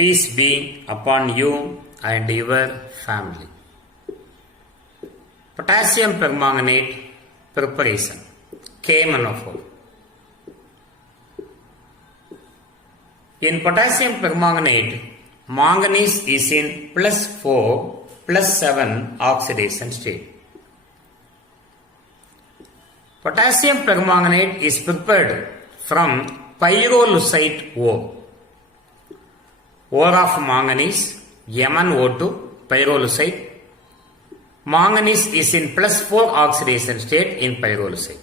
Peace be upon you and your family. Potassium permanganate preparation. KMnO4. In potassium permanganate, manganese is in +4+7 oxidation state. Potassium permanganate is prepared from pyrolusite ore. Ore of manganese, MnO2, pyrolusite. Manganese is in +4 oxidation state in pyrolusite.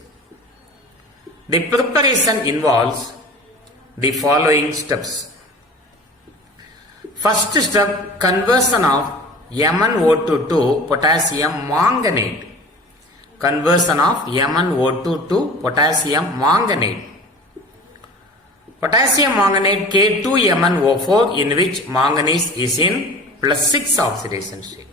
The preparation involves the following steps. First step, conversion of MnO2 to potassium manganate. Conversion of MnO2 to potassium manganate. Potassium manganate K2MnO4, in which manganese is in +6 oxidation state.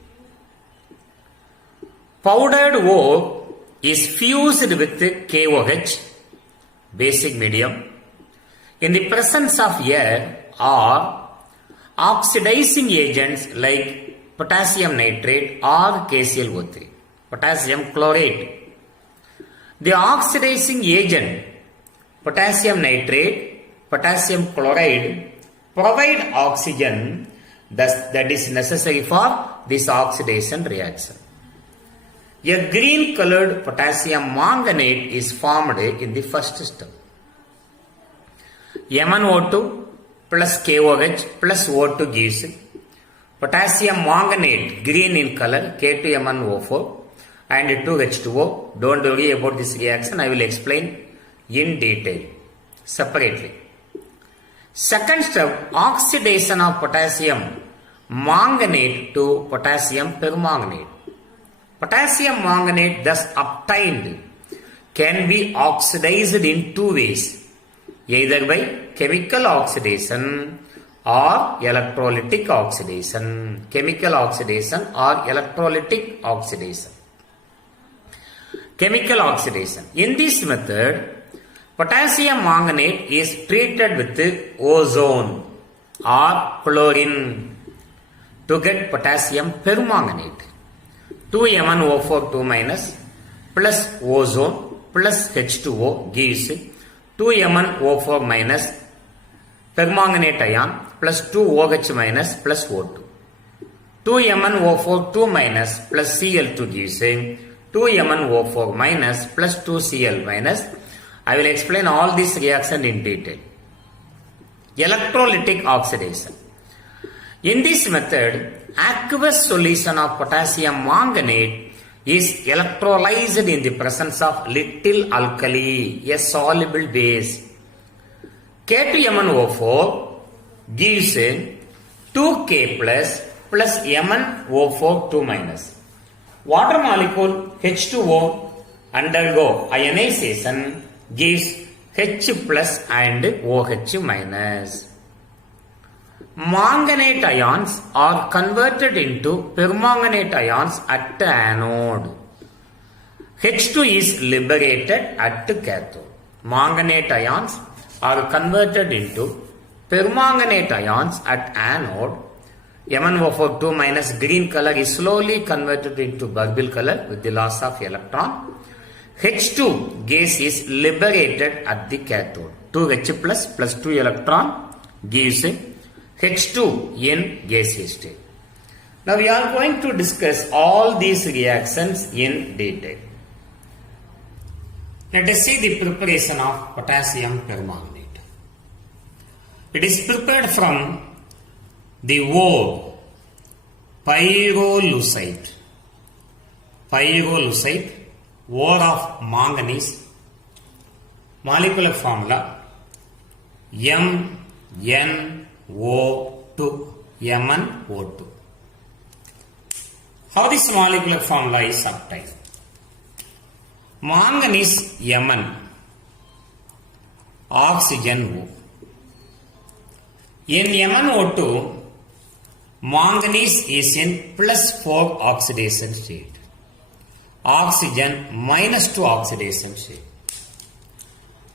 Powdered ore is fused with KOH, basic medium, in the presence of air or oxidizing agents like potassium nitrate or KClO3, potassium chlorate. The oxidizing agent, potassium nitrate, potassium chloride, provide oxygen that is necessary for this oxidation reaction. A green colored potassium manganate is formed in the first step. MnO2 plus KOH plus O2 gives potassium manganate, green in color, K2MnO4 and 2H2O. Don't worry about this reaction, I will explain in detail separately. Second step, oxidation of potassium manganate to potassium permanganate. Potassium manganate thus obtained can be oxidized in two ways, either by chemical oxidation or electrolytic oxidation. Chemical oxidation or electrolytic oxidation. Chemical oxidation. In this method, potassium manganate is treated with ozone or chlorine to get potassium permanganate. 2MnO4 2- plus ozone plus H2O gives 2MnO4- permanganate ion plus 2OH- plus O2. 2MnO4 2- plus Cl2 gives 2MnO4- plus 2Cl-. I will explain all this reaction in detail. Electrolytic oxidation. In this method, aqueous solution of potassium manganate is electrolyzed in the presence of little alkali, a soluble base. K2MnO4 gives 2K plus MnO4 2-. Water molecule H2O undergo ionization gives H plus and OH-. Manganate ions are converted into permanganate ions at anode. H2 is liberated at cathode. Manganate ions are converted into permanganate ions at anode. MnO4 2- green color is slowly converted into purple color with the loss of electron. H2 gas is liberated at the cathode. 2H plus 2 electron gives H2 in gaseous state. Now we are going to discuss all these reactions in detail. Let us see the preparation of potassium permanganate. It is prepared from the ore pyrolusite. Pyrolusite, ore of manganese. Molecular formula MnO2, MnO2. How this molecular formula is obtained? Manganese Mn, oxygen O. In MnO2, manganese is in +4 oxidation state. Oxygen -2 oxidation state.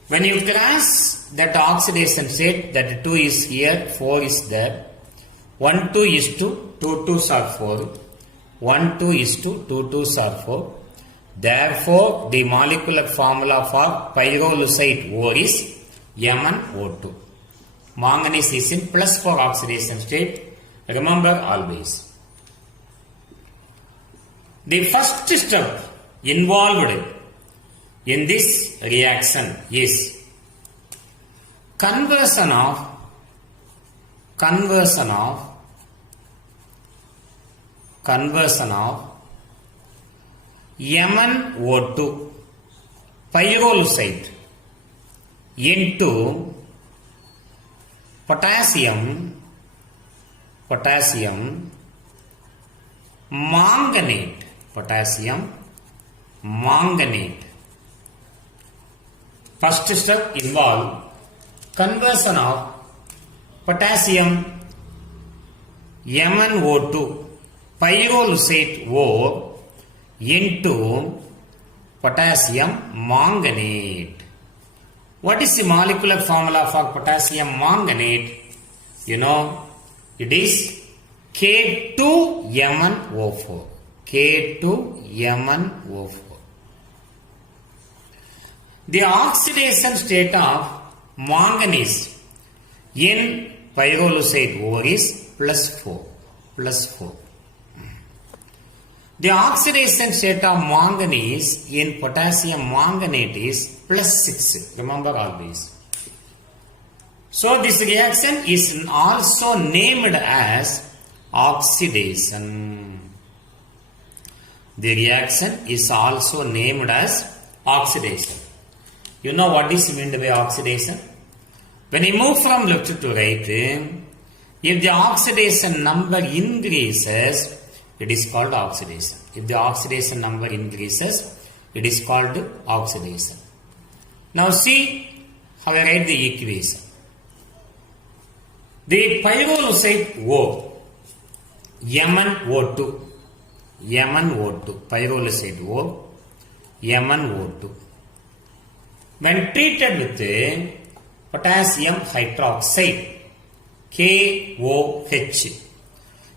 When you cross that oxidation state, that 2 is here, 4 is there. 1 2 is to 2 2s are 4. 1 2 is to 2 2s are 4. Therefore, the molecular formula for pyrolusite ore is MnO2. Manganese is in +4 oxidation state. Remember always. The first step involved in this reaction is conversion of MnO2 pyrolusite into potassium manganate. First step involve conversion of potassium MnO2 pyrolusite ore into potassium manganate. What is the molecular formula for potassium manganate? You know, it is K2MnO4. K2MnO4. The oxidation state of manganese in pyrolusite ore is +4. The oxidation state of manganese in potassium manganate is +6. Remember always. So this reaction is also named as oxidation. The reaction is also named as oxidation. You know what is meant by oxidation? When you move from left to right, if the oxidation number increases, it is called oxidation. If the oxidation number increases, it is called oxidation. Now see how I write the equation. The pyrolusite ore, MnO2, pyrolusite ore, MnO2. When treated with potassium hydroxide, KOH,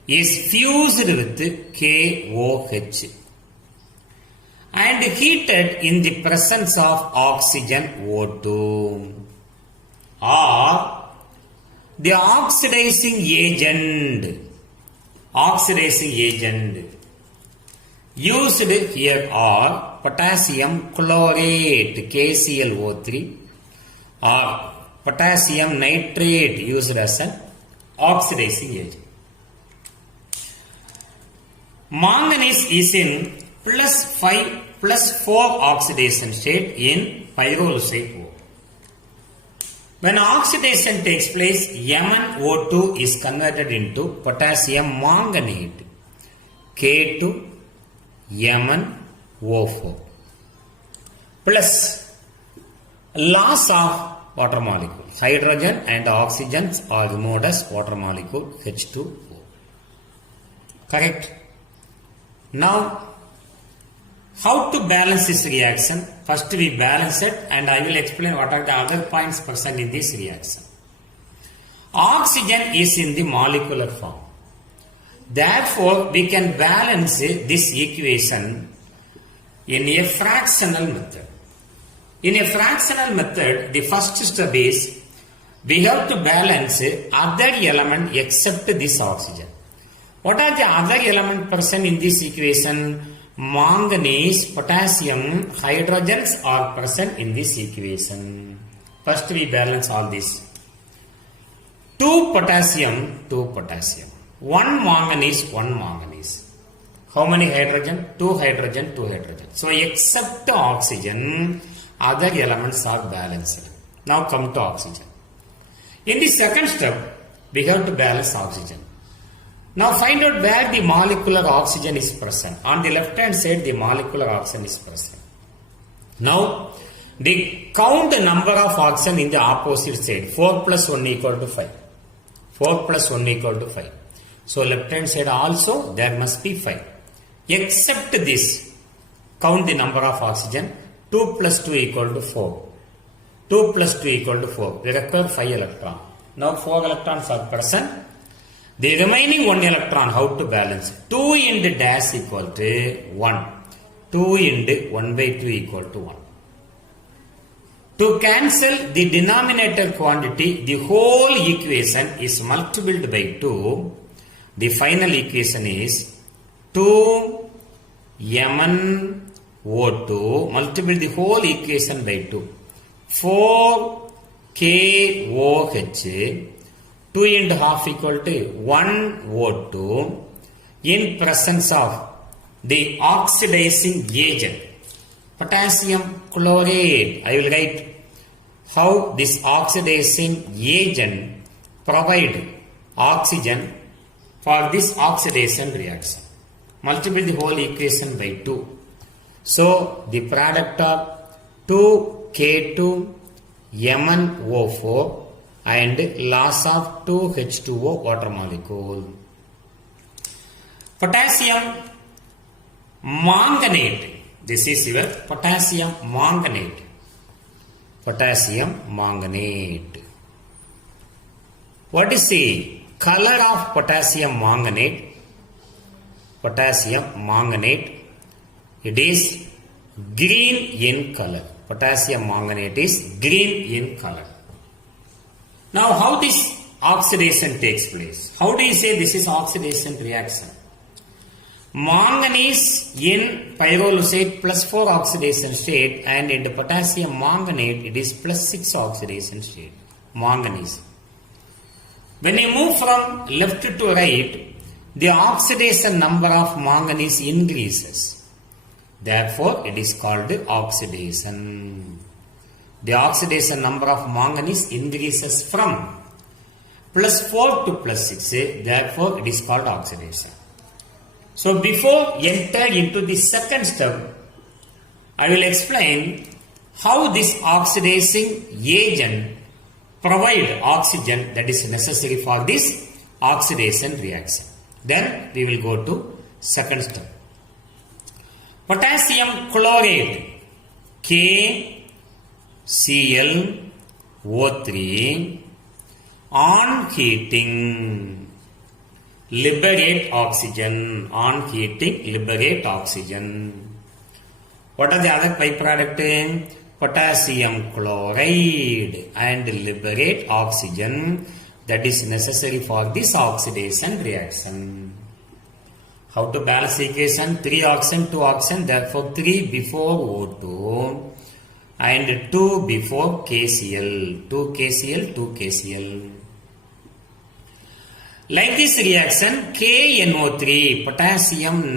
is fused with KOH and heated in the presence of oxygen O2, or the oxidizing agent used here are potassium chlorate KClO3 or potassium nitrate used as an oxidizing agent. Manganese is in +4 oxidation state in pyrolusite ore. When oxidation takes place, MnO2 is converted into potassium manganate, K2MnO4, plus loss of water molecule. Hydrogen and oxygens are removed as water molecule H2O. Correct? Now, how to balance this reaction? First we balance it and I will explain what are the other points present in this reaction. Oxygen is in the molecular form. Therefore, we can balance this equation in a fractional method. In a fractional method, the first step is we have to balance other element except this oxygen. What are the other element present in this equation? Manganese, potassium, hydrogens are present in this equation. First we balance all this. 2 potassium. 1 manganese. How many hydrogen? 2 hydrogen. So except oxygen, other elements are balanced. Now come to oxygen. In the second step, we have to balance oxygen. Now find out where the molecular oxygen is present. On the left hand side, the molecular oxygen is present. Now, the count the number of oxygen in the opposite side. 4 plus 1 equal to 5. 4 plus 1 equal to 5. So left hand side also there must be 5. Except this, count the number of oxygen. 2 plus 2 equal to 4. 2 plus 2 equal to 4. We require 5 electrons. Now 4 electrons are present. The remaining 1 electron, how to balance? 2 into dash equal to 1. 2 into 1 by 2 equal to 1. To cancel the denominator quantity, the whole equation is multiplied by 2. The final equation is 2 MnO2, multiply the whole equation by 2. 4 KOH, 2 into half equal to 1 O2 in presence of the oxidizing agent, potassium chloride. I will write how this oxidizing agent provide oxygen for this oxidation reaction. Multiply the whole equation by 2. So, the product of 2K2 MnO4 and loss of 2H2O water molecule. Potassium manganate. This is your potassium manganate. Potassium manganate. What is the color of potassium manganate? Potassium manganate, it is green in color. Potassium manganate is green in color. Now, how this oxidation takes place? How do you say this is oxidation reaction? Manganese in pyrolusite plus 4 oxidation state, and in the potassium manganate it is plus 6 oxidation state. Manganese. When you move from left to right, the oxidation number of manganese increases. Therefore, it is called oxidation. The oxidation number of manganese increases from plus 4 to plus 6. Therefore, it is called oxidation. So, before enter into the second step, I will explain how this oxidizing agent provide oxygen that is necessary for this oxidation reaction. Then we will go to second step. Potassium chloride KClO3 on heating liberate oxygen. On heating liberate oxygen. What are the other byproduct? Potassium chloride and liberate oxygen that is necessary for this oxidation reaction. How to balance the equation? 3 oxygen, 2 oxygen, therefore 3 before O2 and 2 before KCl. 2 KCl, 2 KCl. Like this reaction, KNO3, potassium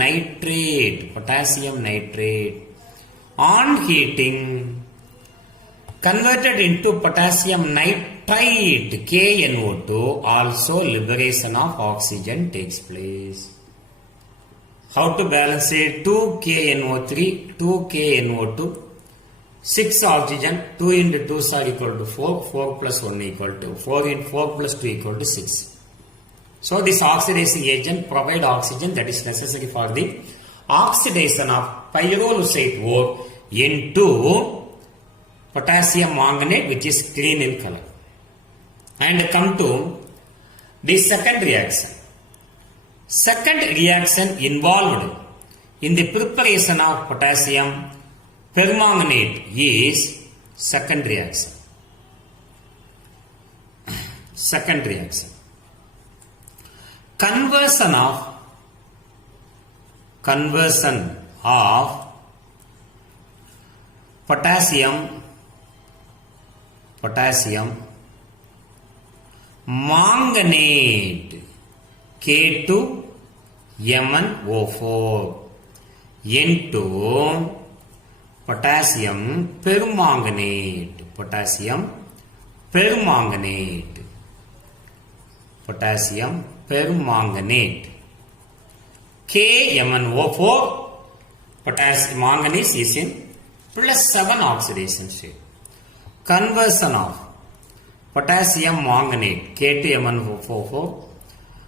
nitrate, on heating, converted into potassium nitrite, KNO2, also liberation of oxygen takes place. How to balance it? 2 KNO3, 2 KNO2, 6 oxygen, 2 into 2 are equal to 4, 4 plus 1 equal to 4 into 4 plus 2 equal to 6. So, this oxidizing agent provide oxygen that is necessary for the oxidation of pyrolusite ore into potassium manganate, which is green in color. And come to the second reaction. Second reaction involved in the preparation of potassium permanganate is second reaction. Second reaction. Conversion of potassium manganate K2 MnO4 into potassium permanganate KMnO4 potassium manganese is in plus 7 oxidation state. Conversion of potassium manganate K2MnO4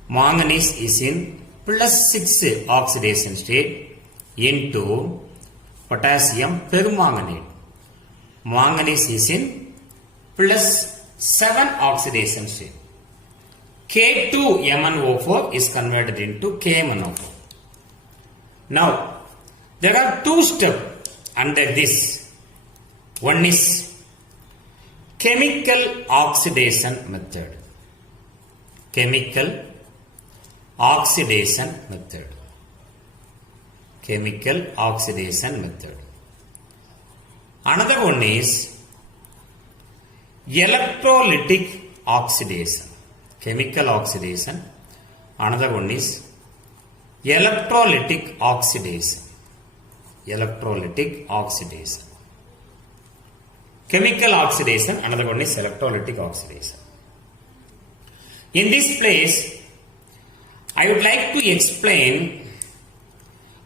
manganese is in plus 6 oxidation state into potassium permanganate. Manganese is in plus 7 oxidation state. K K2MnO4 is converted into KMnO4. Now, there are two steps under this. One is chemical oxidation method. Chemical oxidation method. Chemical oxidation method. Another one is electrolytic oxidation. Chemical oxidation. Another one is electrolytic oxidation. Electrolytic oxidation. Chemical oxidation. Another one is electrolytic oxidation. In this place, I would like to explain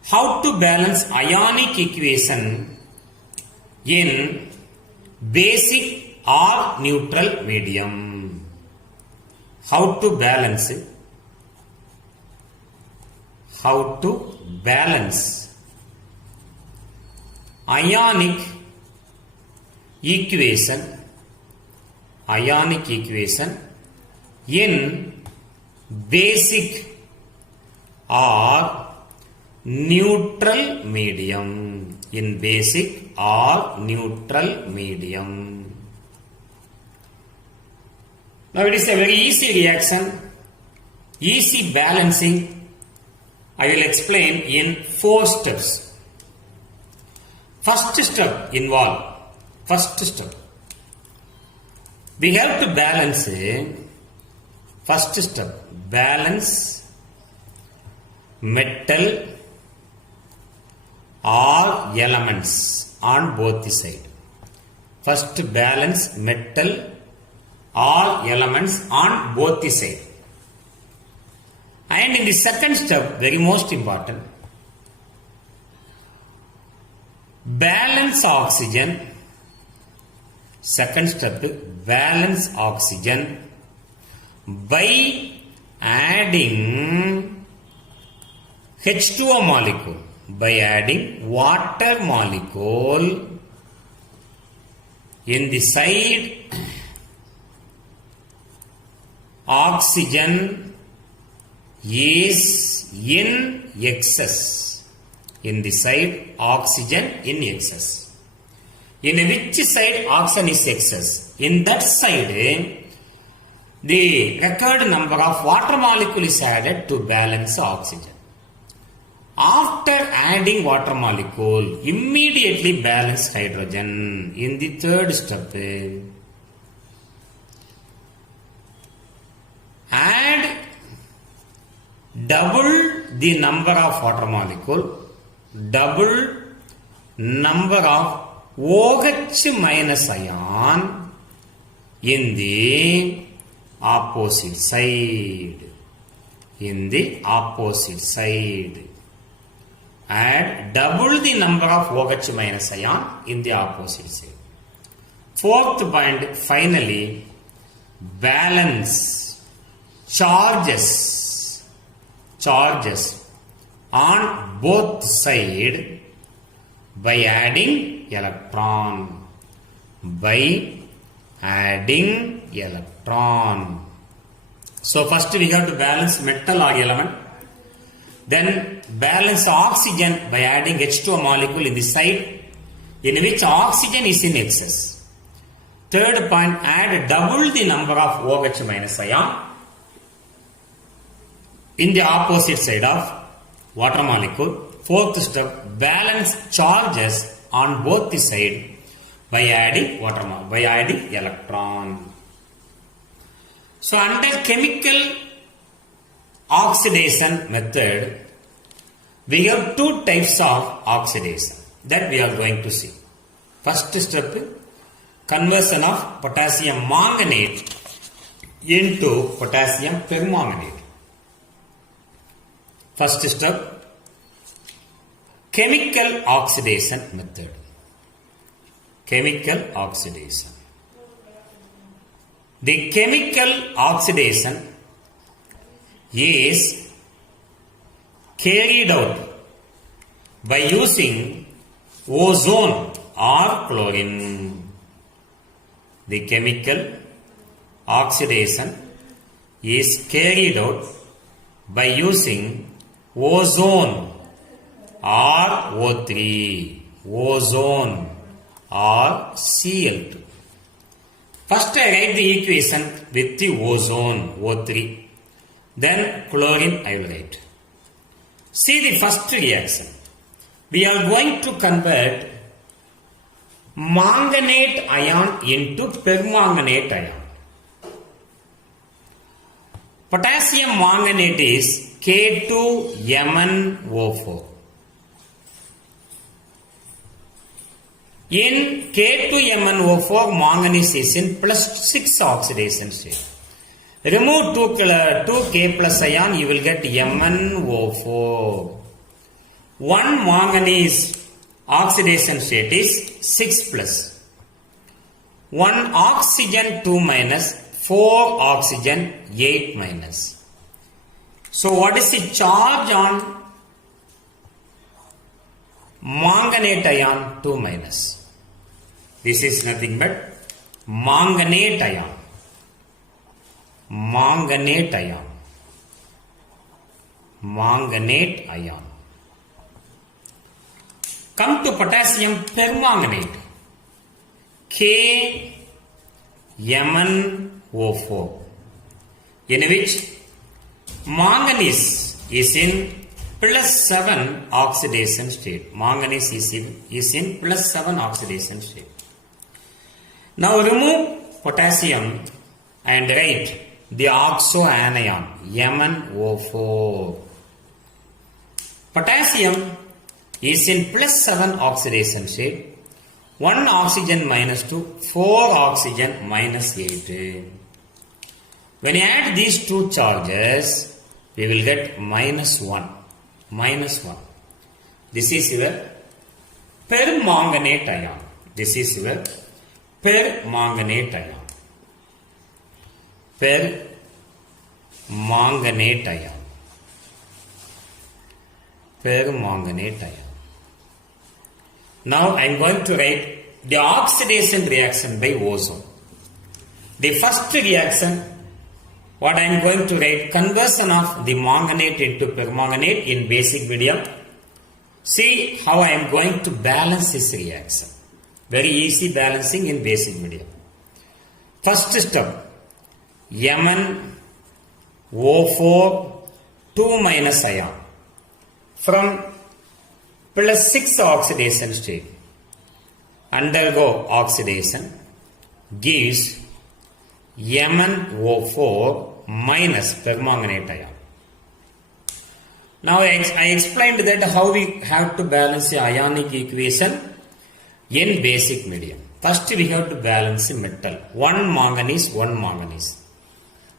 how to balance ionic equation in basic or neutral medium. How to balance it? How to balance ionic equation in basic or neutral medium. In basic or neutral medium. Now it is a very easy reaction, easy balancing. I will explain in 4 steps. First step involve. First step. We have to balance. First step. Balance metal or elements on both the side. First balance metal or elements on both the side. And in the second step, very most important, balance oxygen. Second step, balance oxygen by adding H2O molecule, by adding water molecule in the side oxygen is in excess. In the side oxygen in excess. In which side oxygen is excess? In that side the required number of water molecule is added to balance oxygen. After adding water molecule, immediately balance hydrogen. In the third step, add double the number of water molecule, double number of OH minus ion in the opposite side. In the opposite side. Add double the number of OH minus ion in the opposite side. Fourth point, finally, balance charges on both sides by adding electron. By adding electron. So first we have to balance metal or element. Then balance oxygen by adding H2O molecule in the side in which oxygen is in excess. Third point, add double the number of OH minus ion in the opposite side of water molecule. Fourth step, balance charges on both the side by adding by adding electron. So under chemical oxidation method, we have 2 types of oxidation that we are going to see. First step, conversion of potassium manganate into potassium permanganate. First step, chemical oxidation method. Chemical oxidation. The chemical oxidation is carried out by using ozone or chlorine. The chemical oxidation is carried out by using ozone or O3, ozone or Cl2. First I write the equation with the ozone, O3. Then chlorine I will write. See the first reaction. We are going to convert manganate ion into permanganate ion. Potassium manganate is K2MnO4. In K2MnO4, manganese is in +6 oxidation state. Remove 2K plus ion, you will get MnO4. 1 manganese oxidation state is 6 plus. 1 oxygen 2 minus, 4 oxygen 8 minus. So what is the charge on manganate ion 2 minus? This is nothing but manganate ion. Manganate ion. Manganate ion. Come to potassium permanganate. KMnO4, in which manganese is in +7 oxidation state. Manganese is in +7 oxidation state. Now remove potassium and write the oxo anion MnO4. Potassium is in +7 oxidation state. 1 oxygen minus 2, 4 oxygen minus 8. When you add these two charges, we will get -1. -1. This is your permanganate ion. This is your permanganate ion. Permanganate ion. Permanganate ion. Now I am going to write the oxidation reaction by ozone. The first reaction, what I am going to write, conversion of the manganate into permanganate in basic medium. See how I am going to balance this reaction. Very easy balancing in basic medium. First step, MnO4 2 minus ion from +6 oxidation state undergo oxidation gives MnO4 minus permanganate ion. Now I explained that how we have to balance the ionic equation in basic medium. First we have to balance the metal. 1 manganese, 1 manganese.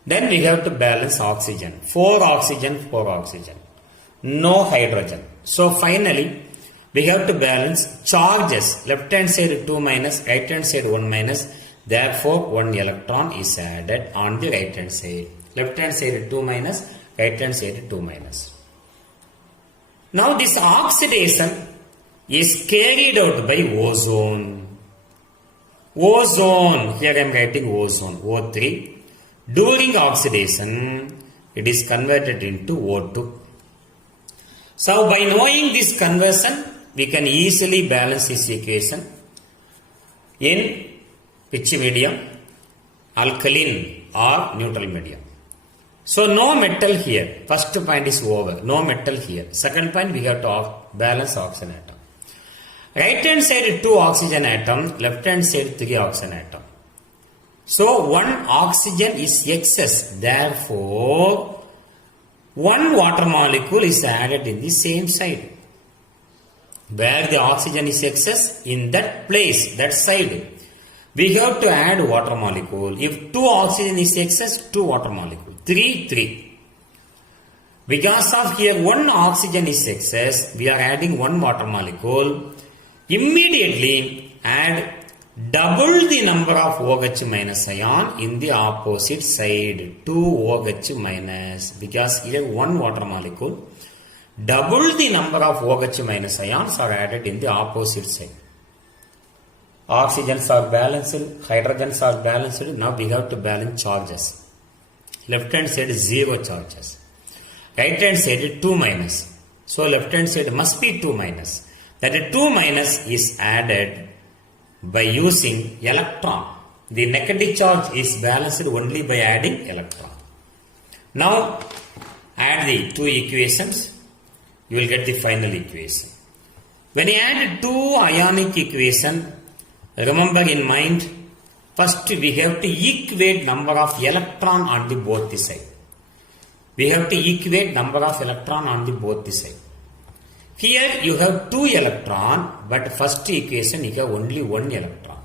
Then we have to balance oxygen. 4 oxygen, 4 oxygen. No hydrogen. So finally we have to balance charges. Left hand side 2 minus, right hand side 1 minus. Therefore 1 electron is added on the right hand side. Left hand side 2 minus, right hand side 2 minus. Now this oxidation is carried out by ozone. Ozone, here I am writing ozone, O3. During oxidation, it is converted into O2. So by knowing this conversion, we can easily balance this equation in which medium? Alkaline or neutral medium. So no metal here. First point is over. No metal here. Second point, we have to balance oxygen atom. Right hand side 2 oxygen atom, left hand side 3 oxygen atom. So 1 oxygen is excess. Therefore 1 water molecule is added in the same side. Where the oxygen is excess, in that place, that side, we have to add water molecule. If 2 oxygen is excess, 2 water molecule. 3. Because of here 1 oxygen is excess, we are adding 1 water molecule. Immediately add double the number of OH minus ion in the opposite side. 2 OH minus. Because here 1 water molecule. Double the number of OH minus ions are added in the opposite side. Oxygens are balanced, hydrogens are balanced. Now we have to balance charges. Left hand side 0 charges. Right hand side 2 minus. So left hand side must be 2 minus. That 2 minus is added by using electron. The negative charge is balanced only by adding electron. Now add the two equations. You will get the final equation. When you add two ionic equation, remember in mind, first we have to equate number of electron on the both the side. We have to equate number of electron on the both the side. Here you have 2 electron, but first equation you have only 1 electron.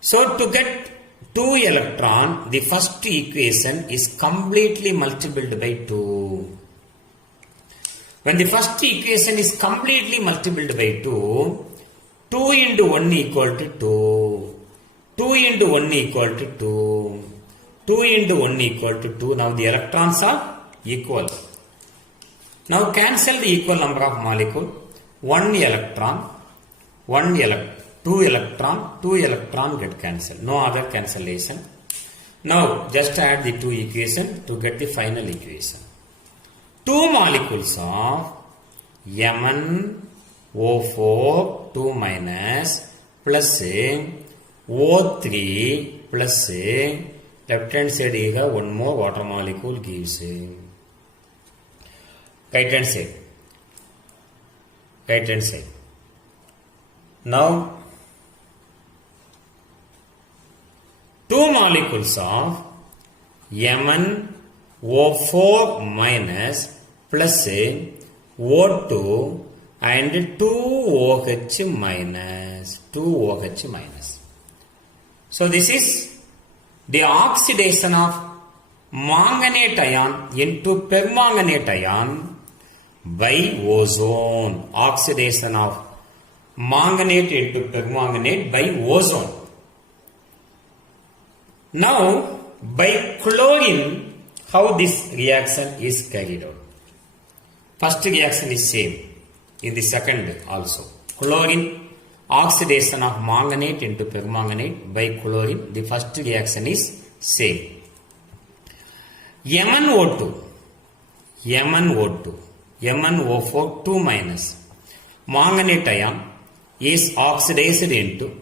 So to get 2 electron, the first equation is completely multiplied by 2. When the first equation is completely multiplied by 2, 2 into 1 equal to 2. 2 into 1 equal to 2. 2 into 1 equal to 2. Now the electrons are equal. Now cancel the equal number of molecule. 1 electron, 2 electron get cancelled. No other cancellation. Now just add the two equations to get the final equation. 2 molecules of MnO4 2 minus plus O3 plus left hand side you have one more water molecule gives right hand side. Now 2 molecules of MnO4 minus plus O2 and 2OH minus. So this is the oxidation of manganate ion into permanganate ion by ozone. Oxidation of manganate into permanganate by ozone. Now by chlorine, how this reaction is carried out? First reaction is same in the second also. Chlorine, oxidation of manganate into permanganate by chlorine. The first reaction is same. MnO4 2 minus manganate ion is oxidized into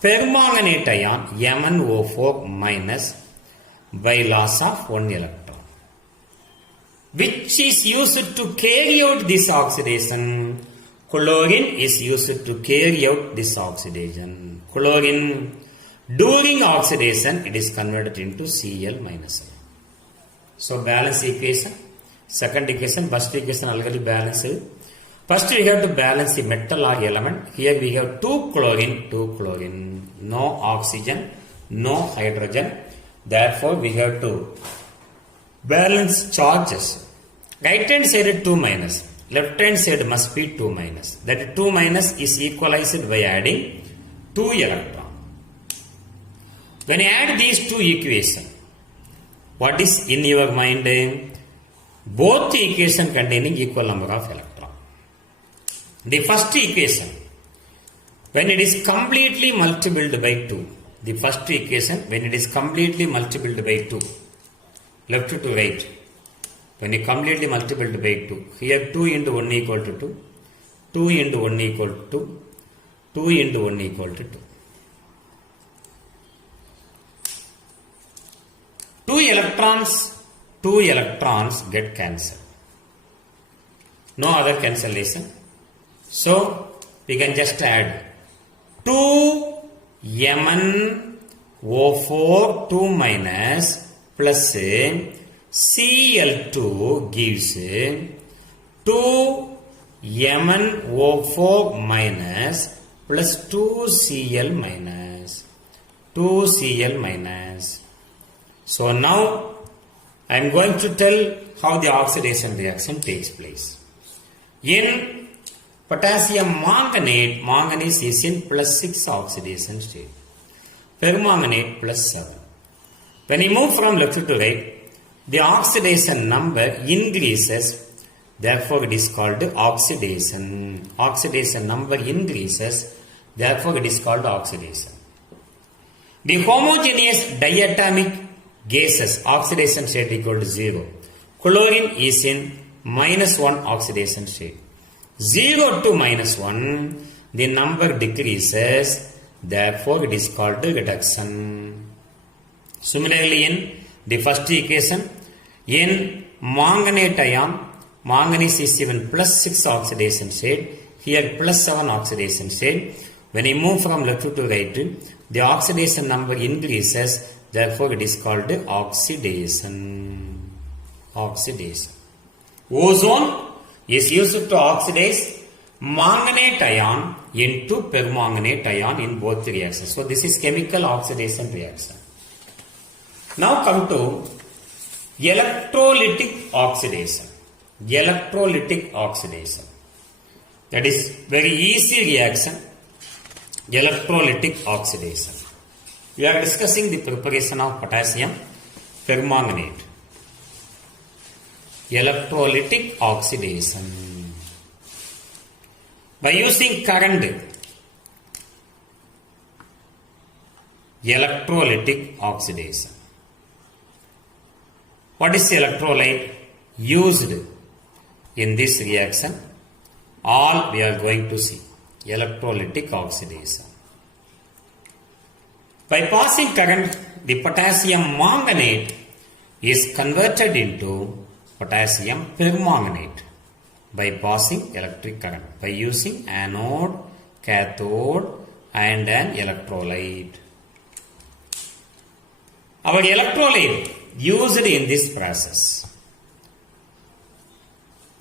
permanganate ion MnO4 minus by loss of 1 electron, which is used to carry out this oxidation. Chlorine is used to carry out this oxidation. Chlorine, during oxidation, it is converted into Cl minus. So balance equation. Second equation, first equation already balanced. First we have to balance the metal or element. Here we have 2 chlorine, no oxygen, no hydrogen. Therefore we have to balance charges. Right hand side 2 minus. Left hand side must be 2 minus. That 2 minus is equalized by adding 2 electron. When you add these two equations, what is in your mind? Both the equation containing equal number of electron. The first equation, when it is completely multiplied by 2, the first equation, when it is completely multiplied by 2, left to right, when you completely multiplied by 2, here 2 into 1 equal to 2, 2 into 1 equal to 2, 2 into 1 equal to 2. 2 electrons get cancelled. No other cancellation. So we can just add 2 MnO4 2 minus plus Cl2 gives 2 MnO4 minus plus 2Cl minus. So now I am going to tell how the oxidation reaction takes place. In potassium manganate, manganese is in plus 6 oxidation state. Permanganate plus 7. When you move from left to right, the oxidation number increases. Therefore, it is called oxidation. Oxidation number increases. Therefore, it is called oxidation. The homogeneous diatomic gases, oxidation state equal to 0. Chlorine is in -1 oxidation state. 0 to -1, the number decreases, therefore it is called reduction. Similarly, in the first equation, in manganate ion, manganese is given +6 oxidation state, here +7 oxidation state. When you move from left to right, the oxidation number increases, therefore it is called oxidation. Oxidation. Ozone is used to oxidize manganate ion into permanganate ion in both reactions. So this is chemical oxidation reaction. Now come to electrolytic oxidation. Electrolytic oxidation. That is very easy reaction. Electrolytic oxidation. We are discussing the preparation of potassium permanganate. Electrolytic oxidation. By using current, electrolytic oxidation. What is electrolyte used in this reaction? All we are going to see. Electrolytic oxidation. By passing current, the potassium manganate is converted into potassium permanganate by passing electric current, by using anode, cathode and an electrolyte. Our electrolyte used in this process.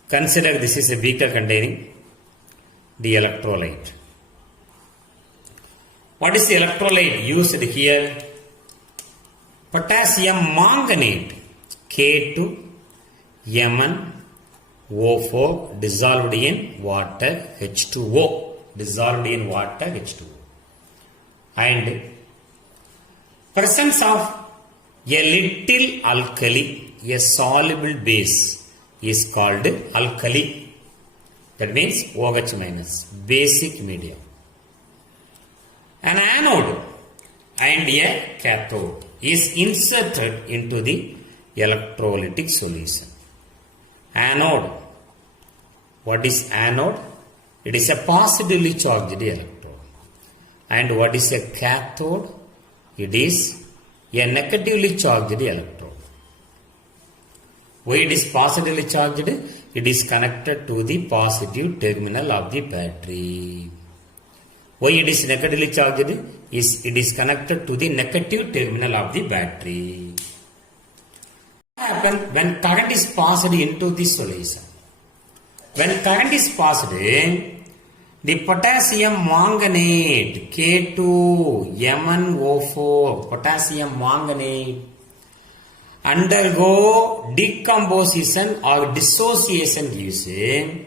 Consider this is a beaker containing the electrolyte. What is the electrolyte used here? Potassium manganate, K2MnO4 dissolved in water H2O. Dissolved in water H2O. And presence of a little alkali, a soluble base, is called alkali. That means OH minus, basic medium. An anode and a cathode is inserted into the electrolytic solution. Anode. What is anode? It is a positively charged electrode. And what is a cathode? It is a negatively charged electrode. Why it is positively charged? It is connected to the positive terminal of the battery. Why it is negatively charged? It is connected to the negative terminal of the battery. What happens when current is passed into the solution? When current is passed, the potassium manganate, K2MnO4, potassium manganate, undergo decomposition or dissociation using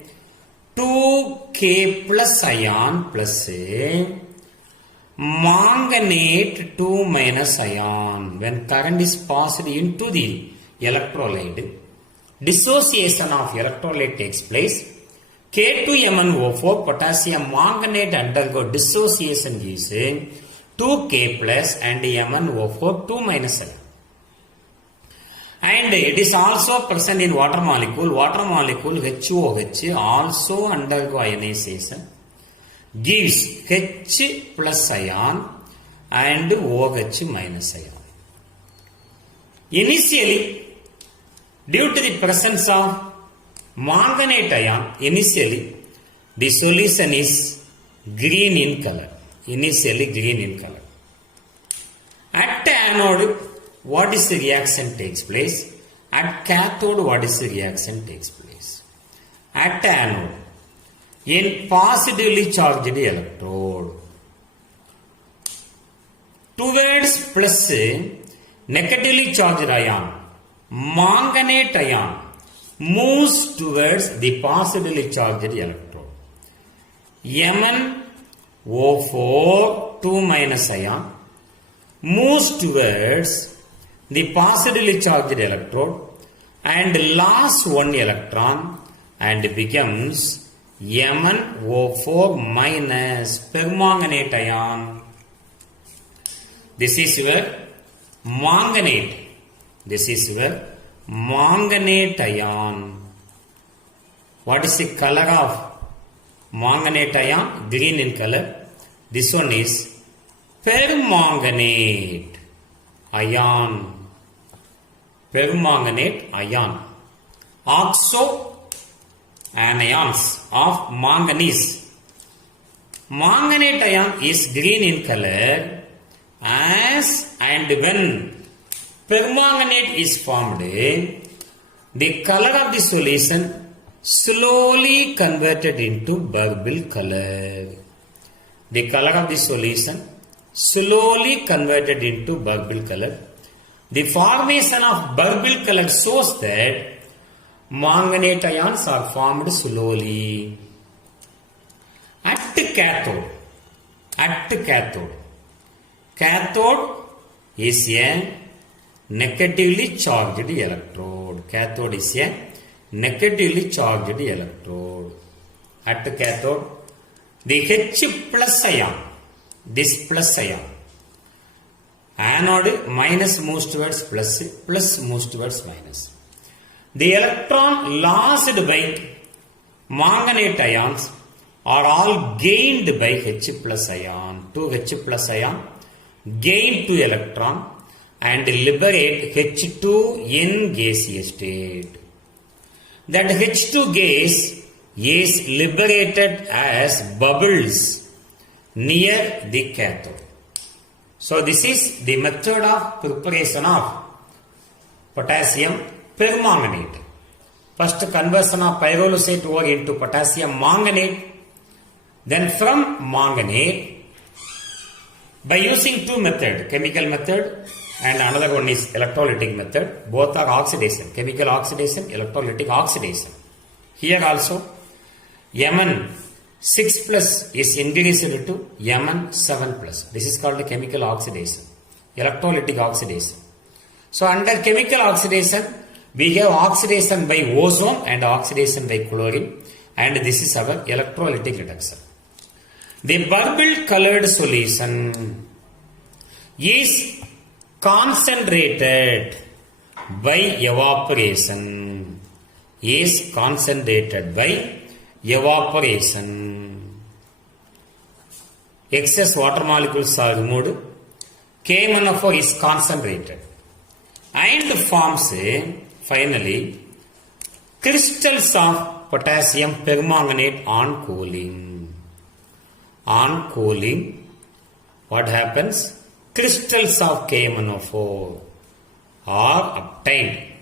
2K plus ion plus manganate 2 minus ion. When current is passed into the electrolyte, dissociation of electrolyte takes place. K2MnO4 potassium manganate undergo dissociation using 2K plus and MnO4 2 minus ion. And it is also present in water molecule. Water molecule HOH also undergo ionization, gives H plus ion and OH minus ion. Initially, due to the presence of manganate ion, initially the solution is green in color. Initially green in color. At anode, what is the reaction takes place? At cathode, what is the reaction takes place? At anode, in positively charged electrode, towards plus negatively charged ion, manganate ion moves towards the positively charged electrode. MnO4 2 minus ion moves towards the positively charged electrode and lost one electron and becomes MnO4 minus permanganate ion. This is your manganate This is where manganate ion. What is the color of manganate ion? Green in color. This one is permanganate ion. Permanganate ion. Oxo anions of manganese. Manganate ion is green in color as and when permanganate is formed, the color of the solution slowly converted into purple color. The color of the solution slowly converted into purple color. The formation of purple color shows that manganate ions are formed slowly. At cathode. Cathode is a negatively charged electrode. Cathode is a negatively charged electrode. At cathode, the H plus ion, this plus ion. Anode minus moves towards plus, plus moves towards minus. The electron lost by manganate ions are all gained by H plus ion. 2 H plus ion gain 2 electron and liberate H2 in gaseous state. That H2 gas is liberated as bubbles near the cathode. So this is the method of preparation of potassium permanganate. First conversion of pyrolusite ore into potassium manganate. Then from manganate, by using two methods, chemical method and another one is electrolytic method. Both are oxidation, chemical oxidation, electrolytic oxidation. Here also, Mn6 plus is increased to Mn7 plus. This is called chemical oxidation, electrolytic oxidation. So under chemical oxidation, we have oxidation by ozone and oxidation by chlorine, and this is our electrolytic reduction. The purple colored solution is concentrated by evaporation. Is concentrated by evaporation. Excess water molecules are removed. KMnO4 is concentrated and forms finally crystals of potassium permanganate on cooling. On cooling, what happens? Crystals of KMnO4 are obtained.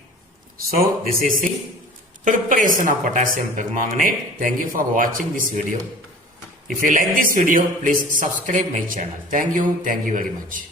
So this is the preparation of potassium permanganate. Thank you for watching this video. If you like this video, please subscribe my channel. Thank you very much.